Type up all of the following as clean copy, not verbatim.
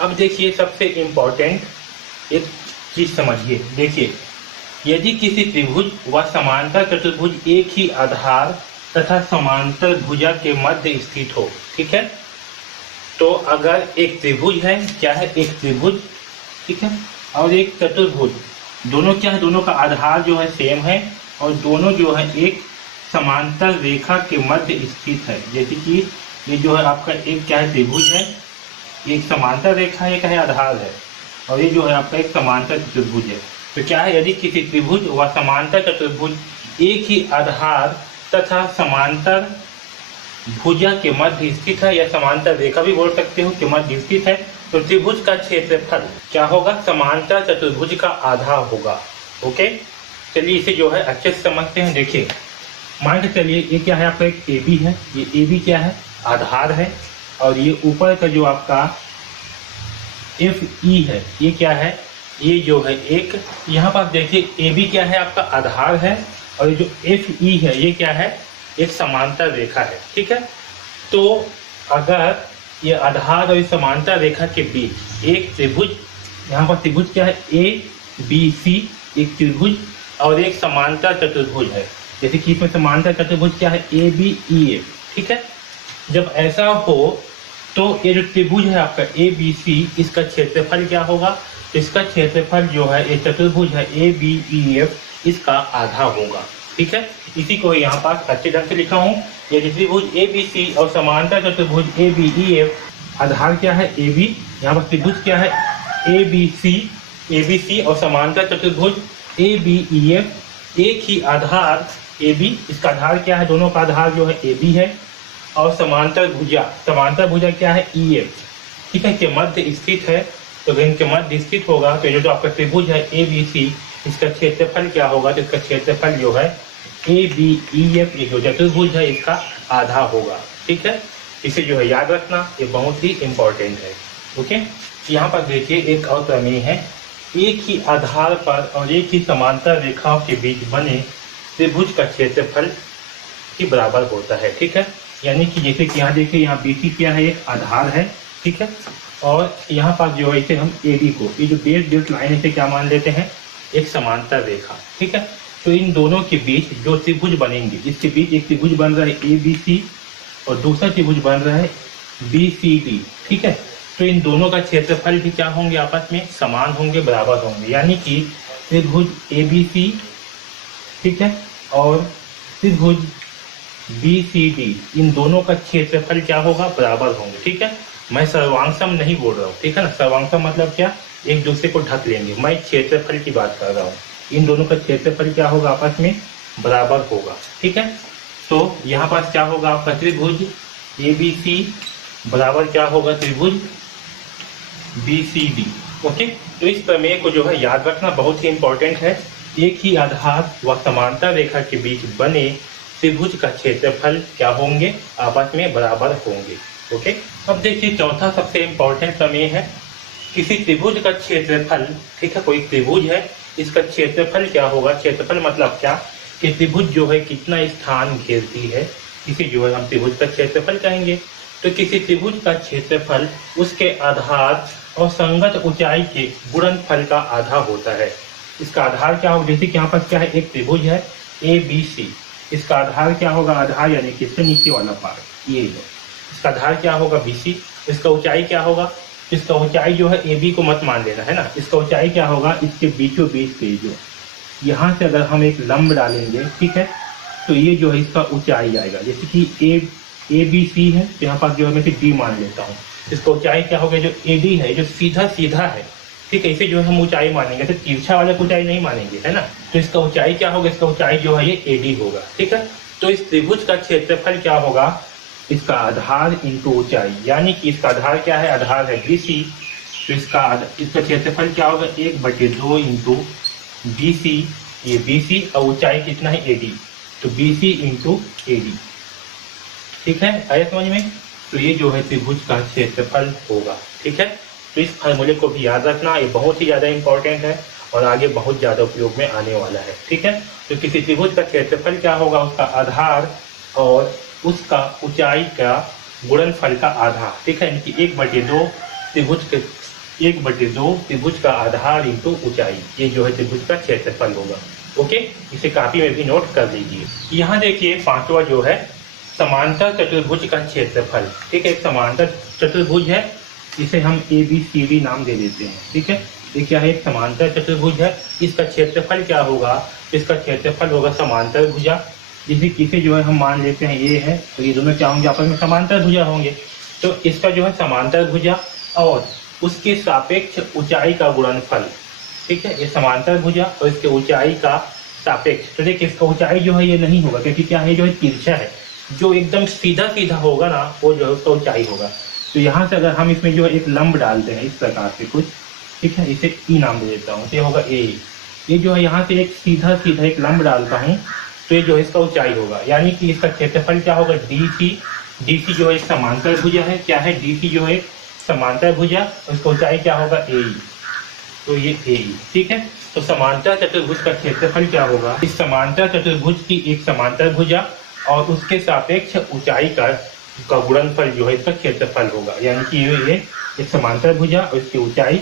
अब देखिए सबसे इम्पोर्टेंट एक चीज समझिए। देखिए, यदि किसी त्रिभुज व समांतर चतुर्भुज एक ही आधार तथा समांतर भुजा के मध्य स्थित हो, ठीक है। तो अगर एक त्रिभुज है, क्या है, एक त्रिभुज, ठीक है, और एक चतुर्भुज, दोनों क्या है, दोनों का आधार जो है सेम है और दोनों जो है एक समांतर रेखा के मध्य स्थित है। जैसे कि ये जो है आपका एक क्या है, त्रिभुज है, एक समांतर रेखा एक है, आधार है, और ये जो है आपका एक समांतर चतुर्भुज है। तो क्या है, यदि किसी त्रिभुज व समांतर चतुर्भुज एक ही आधार तथा समांतर भुजा के मध्य स्थित है, या समांतर रेखा भी बोल सकते हो के मध्य स्थित है, तो त्रिभुज का क्षेत्रफल क्या होगा, समांतर चतुर्भुज का आधा होगा। ओके, चलिए इसे जो है अच्छे से समझते हैं। देखिए, मान के चलिए ये क्या है, आपका एक ए बी है, ये ए बी क्या है, आधार है, और ये ऊपर का जो आपका एफ ई है, ये क्या है, ये जो है एक, यहाँ पर देखिए ए बी क्या है, आपका आधार है, और ये जो एफ ई है ये क्या है, एक समांतर रेखा है, ठीक है। तो अगर ये आधार और समांतर रेखा के बीच एक त्रिभुज, यहाँ पर त्रिभुज क्या है, ए बी सी, एक त्रिभुज और एक समांतर चतुर्भुज है। जैसे कि इसमें समांतर चतुर्भुज क्या है, ए बी ई एफ, ठीक है। जब ऐसा हो तो ये जो त्रिभुज है आपका ए बी सी, इसका क्षेत्रफल क्या होगा, इसका क्षेत्रफल जो है, ये चतुर्भुज है ए बी ई एफ, इसका आधा होगा, ठीक है। इसी को यहाँ पास अच्छे ढंग से लिखा हूँ। ये त्रिभुज ए बी सी और समांतर चतुर्भुज ए बी ई एफ, आधार क्या है ए बी, यहाँ पर त्रिभुज क्या है ए बी सी और समांतर चतुर्भुज ए बी ई एफ, एक ही आधार ए बी, इसका आधार क्या है, दोनों का आधार जो है ए बी है, और समांतर भुजा क्या है ई एफ, ठीक है, के मध्य स्थित है। तो इनके मध्य स्थित होगा, तो जो आपका त्रिभुज है ए बी सी, इसका क्षेत्रफल क्या होगा, तो इसका क्षेत्रफल जो है ए बी ई एफ, ये जो चतुर्भुज है इसका आधा होगा, ठीक है। इसे जो है याद रखना, ये बहुत ही इंपॉर्टेंट है। ओके, यहाँ पर देखिए एक और प्रमेय है, एक ही आधार पर और एक ही समांतर रेखाओं के बीच बने त्रिभुज का क्षेत्रफल के बराबर होता है, ठीक है। यानी कि जैसे कि यहाँ देखिए, यहाँ बी सी क्या है, एक आधार है, ठीक है, और यहाँ पर जो है इसे हम ए डी को, ये जो बेस लाइन इसे क्या मान लेते हैं, एक समांतर रेखा, ठीक है। तो इन दोनों के बीच जो त्रिभुज बनेंगे, इसके बीच एक त्रिभुज बन रहा है ए बी सी और दूसरा त्रिभुज बन रहा है बी सी डी, ठीक है। तो इन दोनों का क्षेत्रफल भी क्या होंगे, आपस में समान होंगे, बराबर होंगे। यानी कि त्रिभुज ए बी सी, ठीक है, और त्रिभुज बी सी डी, इन दोनों का क्षेत्रफल क्या होगा, बराबर होंगे, ठीक है। मैं सर्वांगसम नहीं बोल रहा हूँ, ठीक है ना। सर्वांगसम मतलब क्या, एक दूसरे को ढक लेंगे। मैं क्षेत्रफल की बात कर रहा हूँ। इन दोनों का क्षेत्रफल क्या होगा, आपस में बराबर होगा, ठीक है। तो यहाँ पास क्या होगा, आपका त्रिभुज ए बी सी बराबर क्या होगा, त्रिभुज बी सी डी। ओके, तो इस प्रमेय को जो है याद रखना बहुत ही इंपॉर्टेंट है। एक ही आधार व समांतर रेखा के बीच बने त्रिभुज का क्षेत्रफल क्या होंगे, आपस में बराबर होंगे। ओके, अब देखिए चौथा सबसे इंपॉर्टेंट प्रमेय है, किसी त्रिभुज का क्षेत्रफल, ठीक है, कोई त्रिभुज है, इसका क्षेत्रफल क्या होगा। क्षेत्रफल मतलब क्या, कि त्रिभुज जो है कितना स्थान घेरती है, इसे जो है हम त्रिभुज का क्षेत्रफल कहेंगे। तो किसी त्रिभुज का क्षेत्रफल उसके आधार और संगत ऊंचाई के गुणनफल का आधा होता है। इसका आधार क्या होगा, जैसे कि यहाँ पर क्या है, एक त्रिभुज है ए बी सी, इसका आधार क्या होगा, आधार यानी कि इससे नीचे वाला पार्ट ये है, इसका आधार क्या होगा बी सी, इसका ऊंचाई क्या होगा, इसका ऊंचाई जो है ए बी को मत मान लेना है ना, इसका ऊंचाई क्या होगा, इसके बीचों बीच से जो यहाँ से अगर हम एक लंब डालेंगे, ठीक है, तो ये जो है इसका ऊंचाई आएगा। जैसे कि ए बी सी है, तो यहाँ पर जो है मैं डी मान लेता हूँ, इसका ऊंचाई क्या होगा, जो ए डी है, जो सीधा सीधा है, ठीक है, इसे जो है हम ऊंचाई मानेंगे, तो तिरछा वाले ऊंचाई नहीं मानेंगे, है ना। तो इसका ऊंचाई क्या होगा, इसका ऊंचाई जो है ये ए डी होगा, ठीक है। तो इस त्रिभुज का क्षेत्रफल क्या होगा, इसका आधार इंटू ऊंचाई, यानी कि इसका आधार क्या है, आधार है बी सी, तो इसका क्षेत्रफल क्या होगा, 1/2 इंटू बी सी, ये बी सी, और ऊंचाई कितना है ए डी, तो B C into A D, ठीक है, आया समझ में। तो ये जो है त्रिभुज का क्षेत्रफल होगा, ठीक है। तो इस फार्मूले को भी याद रखना, ये बहुत ही ज़्यादा इंपॉर्टेंट है और आगे बहुत ज़्यादा उपयोग में आने वाला है, ठीक है। तो किसी त्रिभुज का क्षेत्रफल क्या होगा, उसका आधार और उसका ऊंचाई का गुणनफल का आधा, ठीक है, यानी कि 1/2 त्रिभुज के 1/2 त्रिभुज का आधार इंटू ऊंचाई, ये जो है त्रिभुज का क्षेत्रफल होगा। ओके, इसे कॉपी में भी नोट कर लीजिए। यहाँ देखिए पांचवा जो है समांतर चतुर्भुज का क्षेत्रफल। ठीक है, एक समांतर चतुर्भुज है, इसे हम ABCD नाम दे देते हैं। ठीक है, ये क्या है, एक समांतर चतुर्भुज है। इसका क्षेत्रफल क्या होगा, इसका क्षेत्रफल होगा समांतर भुजा। जिसे किसे जो है हम मान लेते हैं ये है, तो ये दोनों क्या होंगे, आपस में समांतर भुजा होंगे। तो इसका जो है समांतर भुजा और उसके सापेक्ष ऊंचाई का गुणनफल। ठीक है, ये समांतर भुजा और इसके ऊंचाई का सापेक्ष। तो देखिए इसका ऊंचाई जो है ये नहीं होगा, क्योंकि क्या है, जो है तिरछा है। जो एकदम सीधा सीधा होगा ना, वो जो है उसका ऊंचाई होगा। तो यहाँ से अगर हम इसमें जो है एक लंब डालते हैं इस प्रकार से कुछ, ठीक है, इसे E नाम दे देता हूँ, तो ये होगा A। ये जो है यहाँ से एक सीधा सीधा एक लंब डालता हूँ, तो ये जो है इसका ऊंचाई होगा। यानी कि इसका क्षेत्रफल क्या होगा, DC जो है एक समांतर भुजा है। क्या है, DC जो है समांतर भुजा, उसका ऊंचाई क्या होगा, AE। तो ये AE। ठीक है, तो समांतर चतुर्भुज का क्षेत्रफल क्या होगा, इस समांतर चतुर्भुज की एक समांतर भुजा और उसके सापेक्ष ऊंचाई का गुणनफल जो है इसका क्षेत्रफल होगा। यानी कि ये एक समांतर भुजा और इसकी ऊंचाई,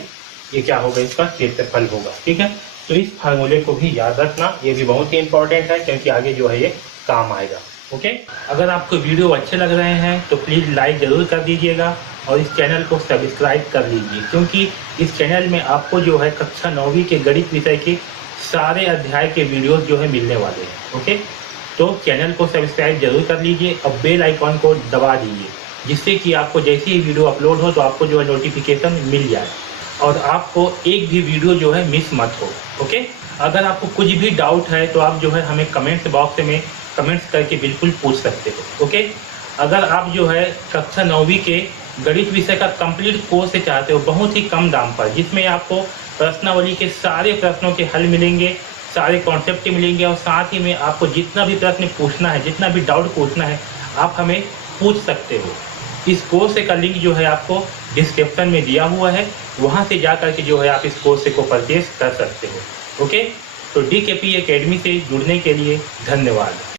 ये क्या होगा, इसका क्षेत्रफल होगा। ठीक है, तो इस फार्मूले को भी याद रखना, ये भी बहुत ही इंपॉर्टेंट है, क्योंकि आगे जो है ये काम आएगा। ओके, अगर आपको वीडियो अच्छे लग रहे हैं तो प्लीज़ लाइक ज़रूर कर दीजिएगा और इस चैनल को सब्सक्राइब कर लीजिए, क्योंकि इस चैनल में आपको जो है कक्षा 9वीं के गणित विषय के सारे अध्याय के वीडियोस जो है मिलने वाले हैं। ओके, तो चैनल को सब्सक्राइब जरूर कर लीजिए और बेल आइकॉन को दबा दीजिए, जिससे कि आपको जैसे ही वीडियो अपलोड हो तो आपको जो है नोटिफिकेशन मिल जाए और आपको एक भी वीडियो जो है मिस मत हो। ओके, अगर आपको कुछ भी डाउट है तो आप जो है हमें कमेंट्स बॉक्स में कमेंट्स करके बिल्कुल पूछ सकते हो। ओके, अगर आप जो है कक्षा 9वीं के गणित विषय का कंप्लीट कोर्स चाहते हो बहुत ही कम दाम पर, जिसमें आपको प्रश्नावली के सारे प्रश्नों के हल मिलेंगे, सारे कॉन्सेप्ट मिलेंगे और साथ ही में आपको जितना भी प्रश्न पूछना है, जितना भी डाउट पूछना है, आप हमें पूछ सकते हो। इस कोर्स का लिंक जो है आपको डिस्क्रिप्शन में दिया हुआ है, वहाँ से जा करके जो है आप इस कोर्स को परचेज कर सकते हो। ओके, तो DKP एकेडमी से जुड़ने के लिए धन्यवाद।